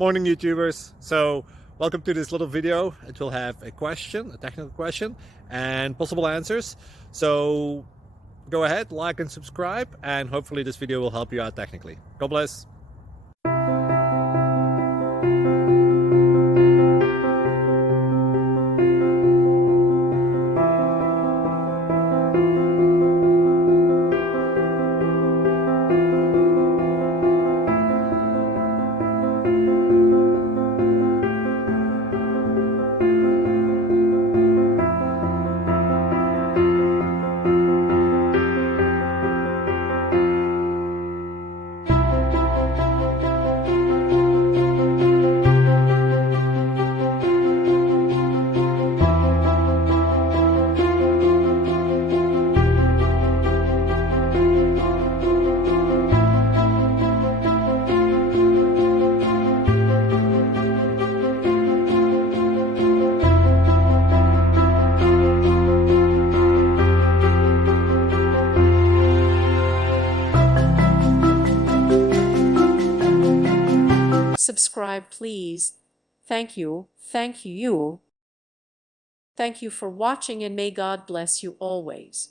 Morning, YouTubers. So welcome to this little video. It will have a question, a technical question, and possible answers. So go ahead, like and subscribe, and hopefully this video will help you out technically. God bless. Subscribe, please. Thank you. Thank you. Thank you for watching, and may God bless you always.